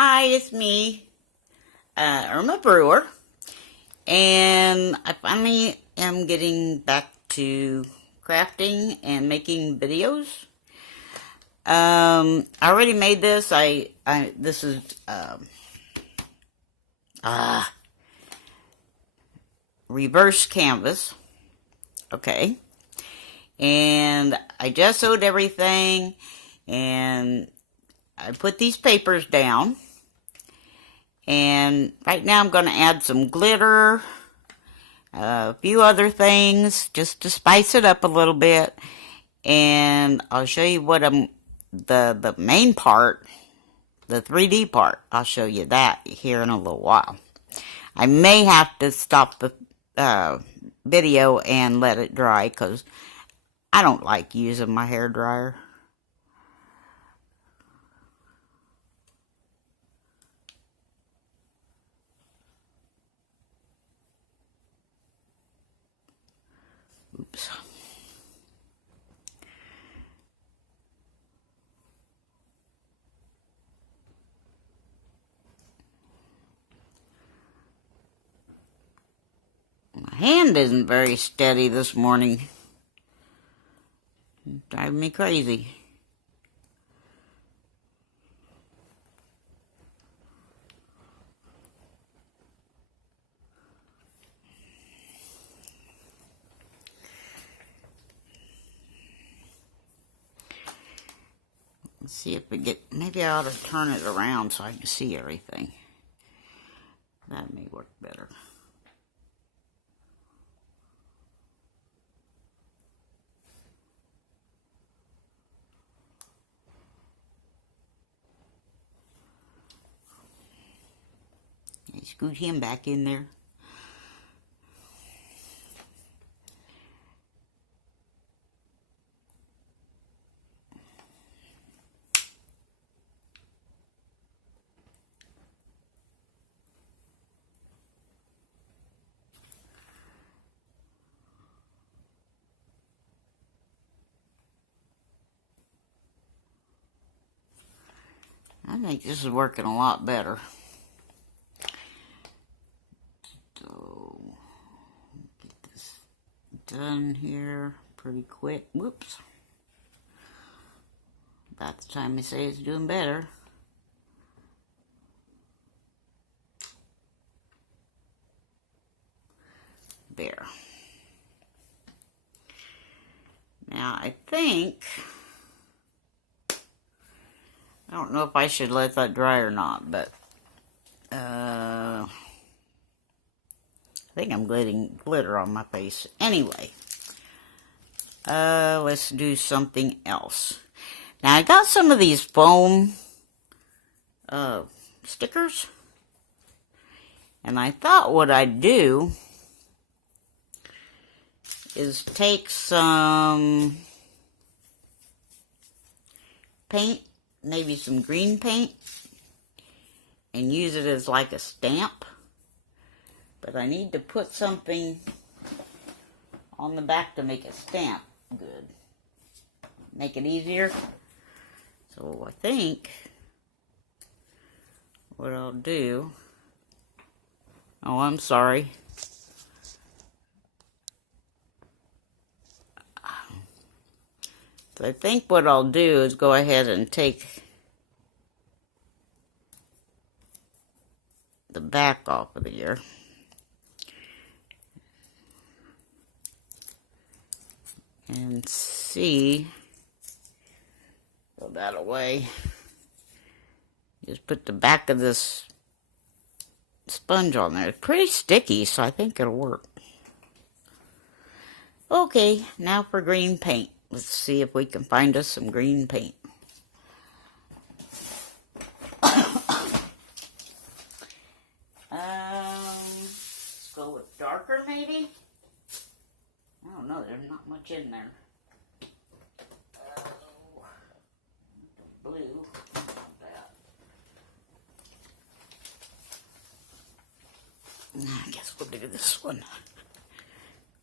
Hi, it's me, Irma Brewer, and I finally am getting back to crafting and making videos. I already made this. This is uh, reverse canvas, okay, and I just sewed everything, and I put these papers down. And right now I'm going to add some glitter, a few other things just to spice it up a little bit. And I'll show you what the main part, the 3D part. I'll show you that here in a little while. I may have to stop the video and let it dry because I don't like using my hair dryer. Oops. My hand isn't very steady this morning. It's driving me crazy. Let's see if we get, maybe I ought to turn it around so I can see everything. That may work better. Scoot him back in there. I think this is working a lot better. So, get this done here pretty quick. Whoops. About the time I say it's doing better. There. Now, I think, I don't know if I should let that dry or not, but I think I'm getting glitter on my face. Anyway, let's do something else. Now, I got some of these foam stickers, and I thought what I'd do is take some paint, maybe some green paint, and use it as like a stamp. But I need to put something on the back to make a stamp good. Make it easier. So I think what I'll do... Oh, I'm sorry. So I think what I'll do is go ahead and take the back off of here. And see, throw that away. Just put the back of this sponge on there. It's pretty sticky, so I think it'll work. Okay, now for green paint. Let's see if we can find us some green paint. Let's go with darker maybe? I don't know, there's not much in there. Blue. I guess we'll do this one.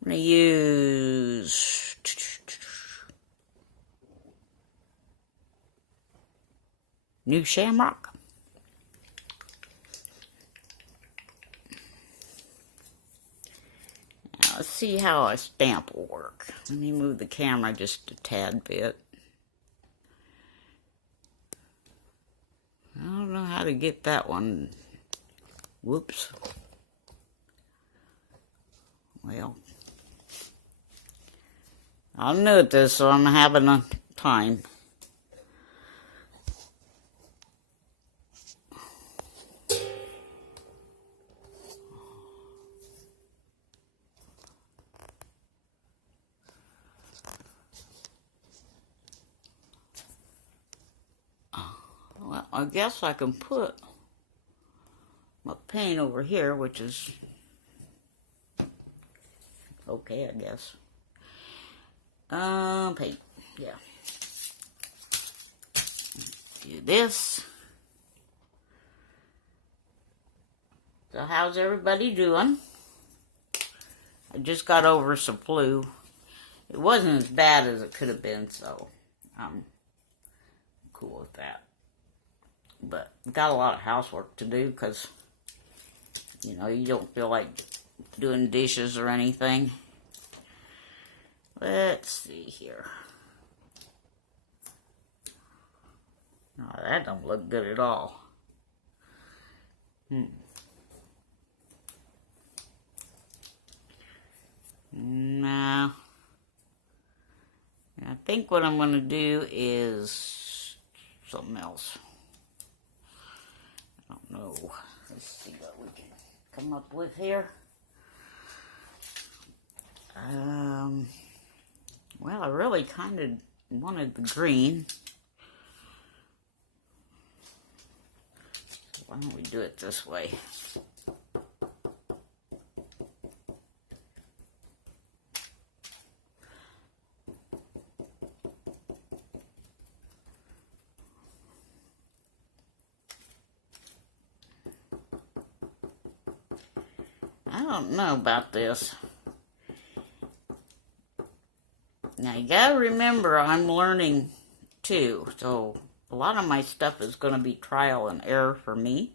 I'm going to use New Shamrock. let's see how a stamp will work. Let me move the camera just a tad bit. I don't know how to get that one. Whoops. Well, I'm new at this, so I'm having a time. Well, I guess I can put my paint over here, which is okay, I guess. Paint, yeah. Do this. So how's everybody doing? I just got over some flu. It wasn't as bad as it could have been, so I'm cool with that. But got a lot of housework to do because, you know, you don't feel like doing dishes or anything. Let's see here. No, that don't look good at all. No. I think what I'm going to do is something else. I don't know. Let's see what we can come up with here. Well, I really kind of wanted the green. So why don't we do it this way? I don't know about this. Now, you gotta remember, I'm learning too, so a lot of my stuff is gonna be trial and error for me.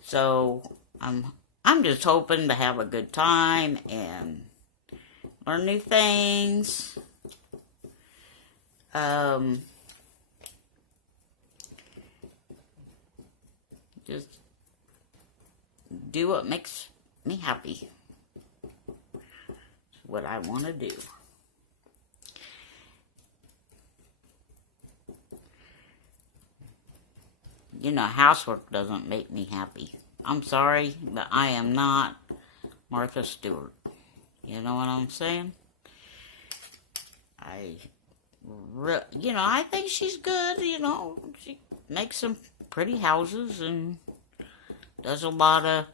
So, I'm just hoping to have a good time and learn new things. Just do what makes me happy. It's what I want to do. You know, housework doesn't make me happy. I'm sorry, but I am not Martha Stewart. You know what I'm saying? I think she's good, you know. She makes some pretty houses and does a lot of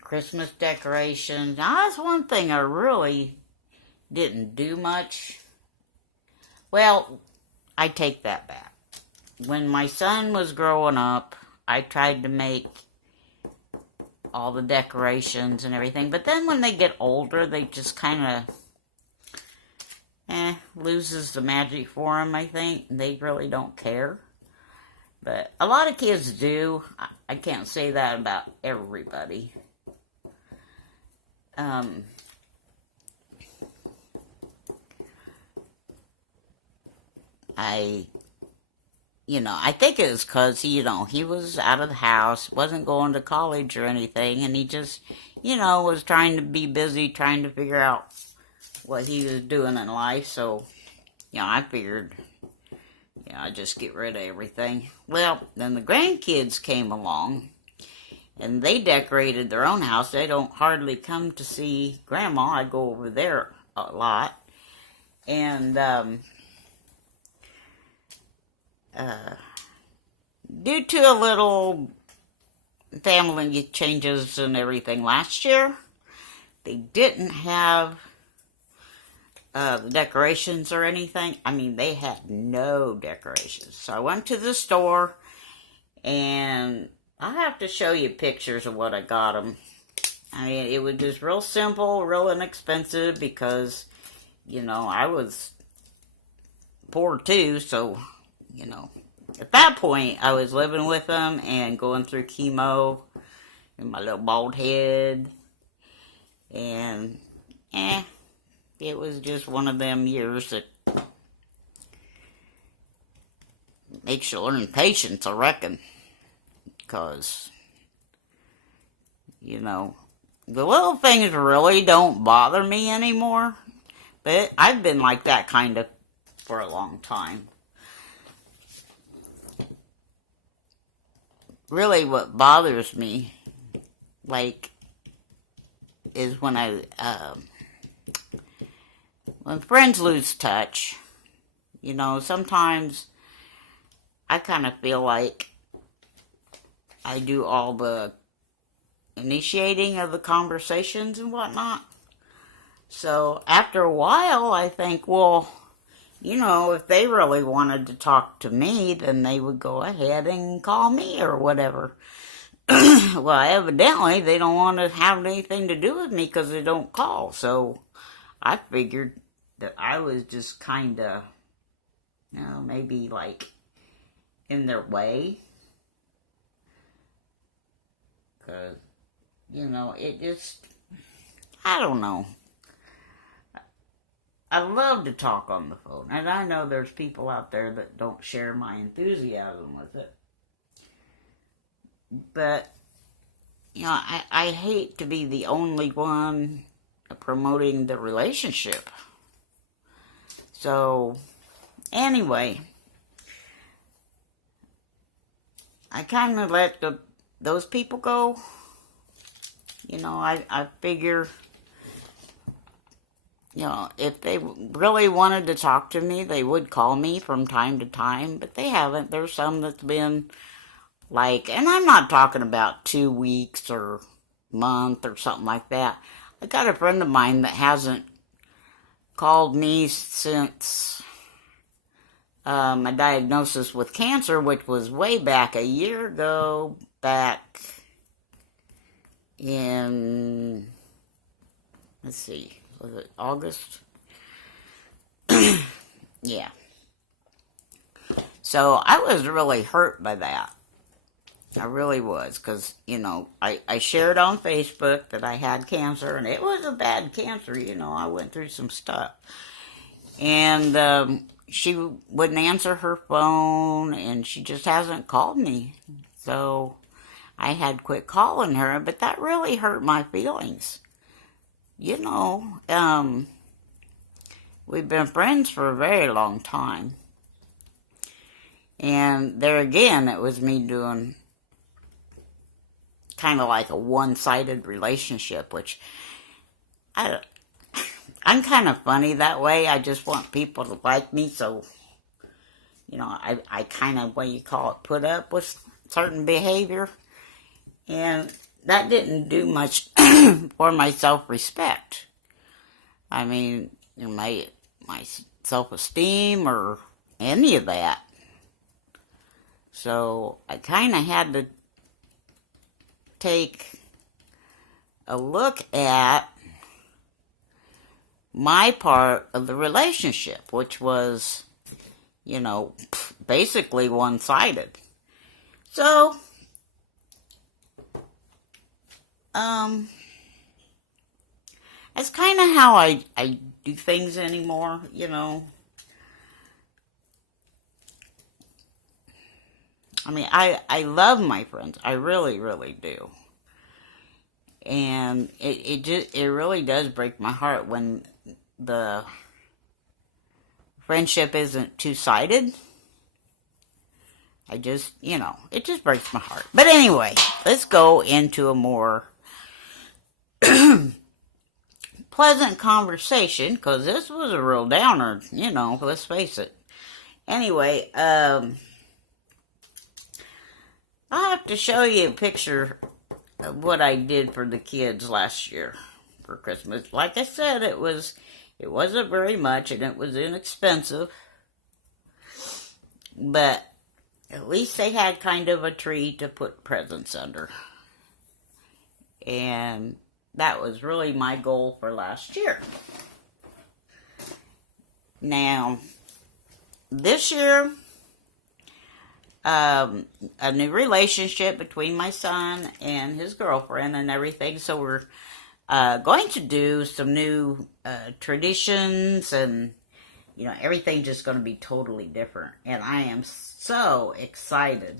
Christmas decorations. Now, that's one thing I really didn't do much. Well, I take that back. When my son was growing up, I tried to make all the decorations and everything. But then when they get older, they just kind of loses the magic for them, I think. They really don't care. But a lot of kids do. I can't say that about everybody. I think it was because, he was out of the house, wasn't going to college or anything, and he just, was trying to be busy, trying to figure out what he was doing in life. So, I figured, I'd just get rid of everything. Well, then the grandkids came along, and they decorated their own house. They don't hardly come to see Grandma. I go over there a lot. And, due to a little family changes and everything last year, they didn't have the decorations or anything. I mean, they had no decorations. So I went to the store, and I'll have to show you pictures of what I got them. I mean, it was just real simple, real inexpensive, because, I was poor too, so, at that point, I was living with them and going through chemo and my little bald head. And, it was just one of them years that makes you learn patience, I reckon. Because, you know, the little things really don't bother me anymore. But I've been like that kind of for a long time. Really what bothers me, like, is when when friends lose touch. You know, sometimes I kind of feel like I do all the initiating of the conversations and whatnot. So after a while, I think, well, you know, if they really wanted to talk to me, then they would go ahead and call me or whatever. Well, evidently, they don't want to have anything to do with me because they don't call. So I figured that I was just kind of, you know, maybe like in their way. Because, you know, it just, I don't know. I love to talk on the phone, and I know there's people out there that don't share my enthusiasm with it. But, you know, I hate to be the only one promoting the relationship. So, anyway, I kind of let those people go. You know, I figure, you know, if they really wanted to talk to me, they would call me from time to time, but they haven't. There's some that's been like, and I'm not talking about 2 weeks or month or something like that. I got a friend of mine that hasn't called me since my diagnosis with cancer, which was way back a year ago, back in, let's see, was it August? Yeah. So I was really hurt by that. I really was, because, you know, I shared on Facebook that I had cancer, and it was a bad cancer, you know, I went through some stuff. And she wouldn't answer her phone, and she just hasn't called me. So I had quit calling her, but that really hurt my feelings. You know, we've been friends for a very long time. And there again, it was me doing kind of like a one-sided relationship, which I'm kind of funny that way. I just want people to like me, so, you know, I kind of, what you call it, put up with certain behavior. And that didn't do much for my self-respect. I mean, my self-esteem or any of that. So I kind of had to take a look at my part of the relationship, which was, you know, basically one-sided. So, that's kind of how I do things anymore, you know. I mean, I love my friends. I really, really do. And it really does break my heart when the friendship isn't two-sided. I just, you know, it just breaks my heart. But anyway, let's go into a more pleasant conversation, because this was a real downer, you know, let's face it. Anyway, I have to show you a picture of what I did for the kids last year for Christmas. Like I said, it wasn't very much, and it was inexpensive, but at least they had kind of a tree to put presents under. And that was really my goal for last year. Now, this year, a new relationship between my son and his girlfriend and everything. So we're going to do some new traditions, and everything's just going to be totally different, and I am so excited.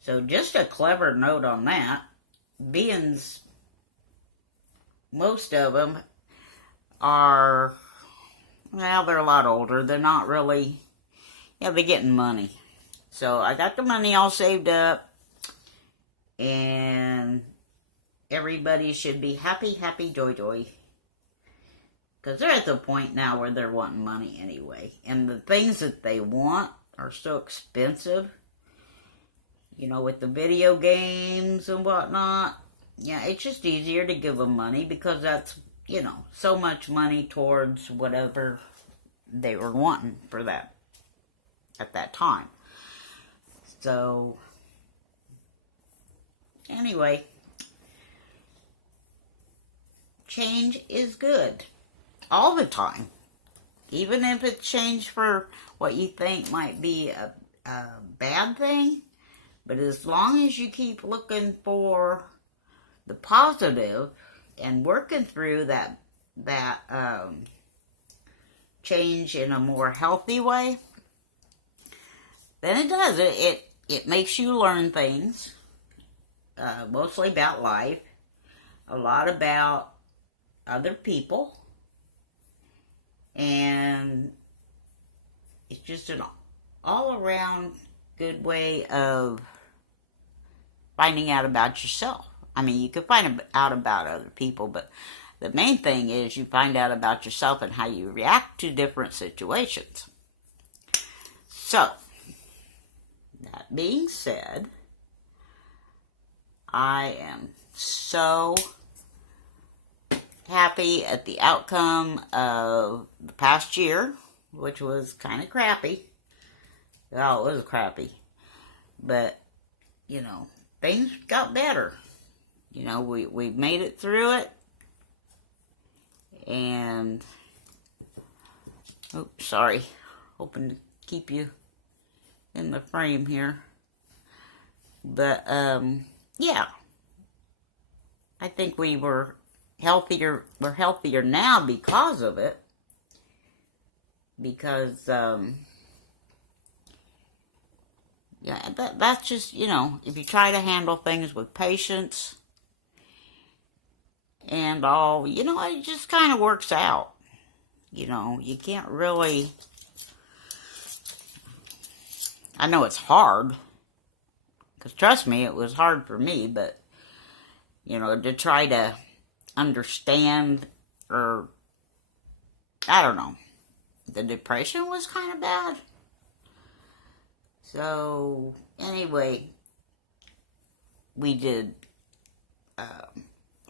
So just a clever note on that, being most of them are, well, they're a lot older. They're not really, they're getting money. So I got the money all saved up, and everybody should be happy, happy, joy, joy. Because they're at the point now where they're wanting money anyway. And the things that they want are so expensive. With the video games and whatnot. Yeah, it's just easier to give them money because that's, so much money towards whatever they were wanting for that at that time. So, anyway, change is good all the time. Even if it's change for what you think might be a bad thing. But as long as you keep looking for the positive and working through that change in a more healthy way, then it does. It makes you learn things, mostly about life, a lot about other people, and it's just an all-around good way of finding out about yourself. I mean, you can find out about other people, but the main thing is you find out about yourself and how you react to different situations. So, that being said, I am so happy at the outcome of the past year, which was kind of crappy. Oh, it was crappy. But, things got better. We made it through it. And, oops, sorry. Hoping to keep you in the frame here. But, yeah. I think we were healthier. We're healthier now because of it. Because, yeah, that's just, if you try to handle things with patience and all, it just kind of works out. You can't really, I know it's hard, because trust me, it was hard for me, but, to try to understand, or, I don't know, the depression was kind of bad. So, anyway, we did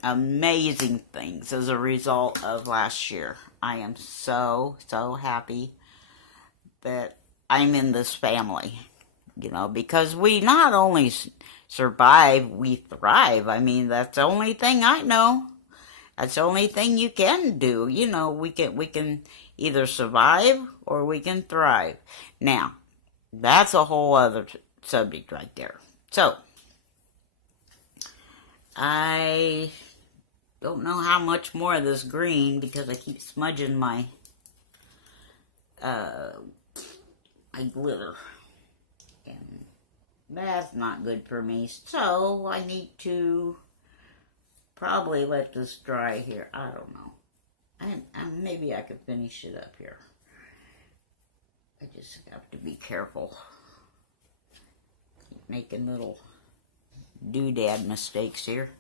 amazing things as a result of last year. I am so, so happy that I'm in this family, because we not only survive, we thrive. I mean, that's the only thing I know. That's the only thing you can do. We can either survive or we can thrive. Now, that's a whole other subject right there. So, I don't know how much more of this green because I keep smudging my glitter. And that's not good for me. So, I need to probably let this dry here. I don't know. Maybe I could finish it up here. I just have to be careful. Keep making little doodad mistakes here.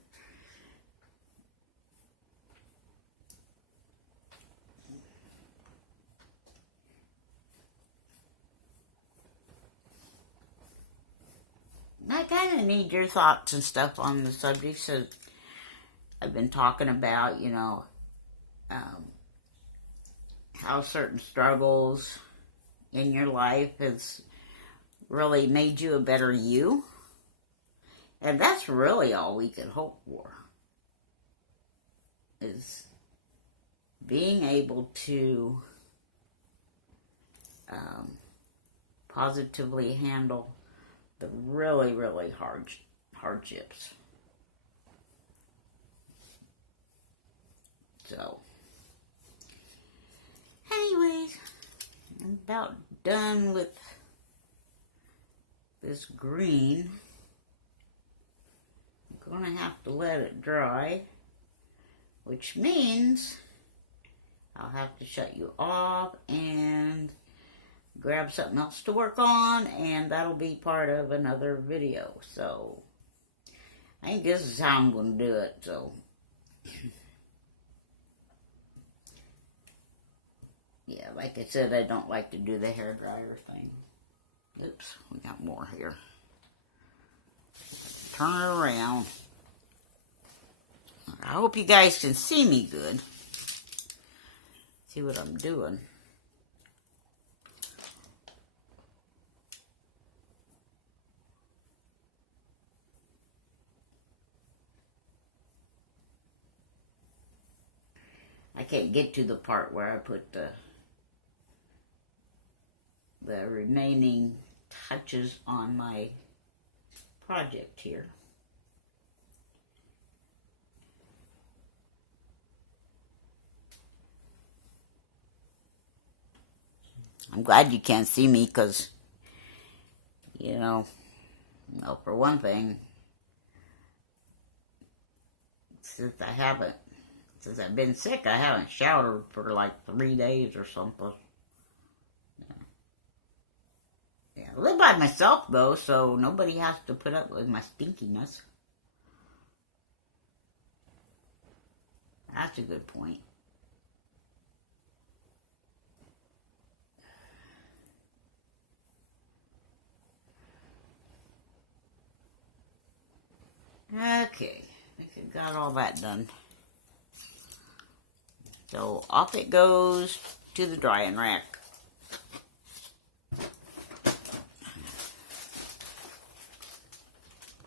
I kind of need your thoughts and stuff on the subjects that I've been talking about, how certain struggles in your life has really made you a better you. And that's really all we can hope for, is being able to positively handle the really, really hardships. So, anyways, I'm about done with this green. I'm gonna have to let it dry, which means I'll have to shut you off and grab something else to work on, and that'll be part of another video. So I think this is how I'm going to do it. So yeah, like I said, I don't like to do the hairdryer thing. Oops, we got more here. Turn it around. I hope you guys can see me good. See what I'm doing. I can't get to the part where I put the remaining touches on my project here. I'm glad you can't see me because, you know, for one thing, since I've been sick, I haven't showered for like 3 days or something. Yeah, I live by myself though, so nobody has to put up with my stinkiness. That's a good point. Okay, I think I got all that done. So off it goes to the drying rack.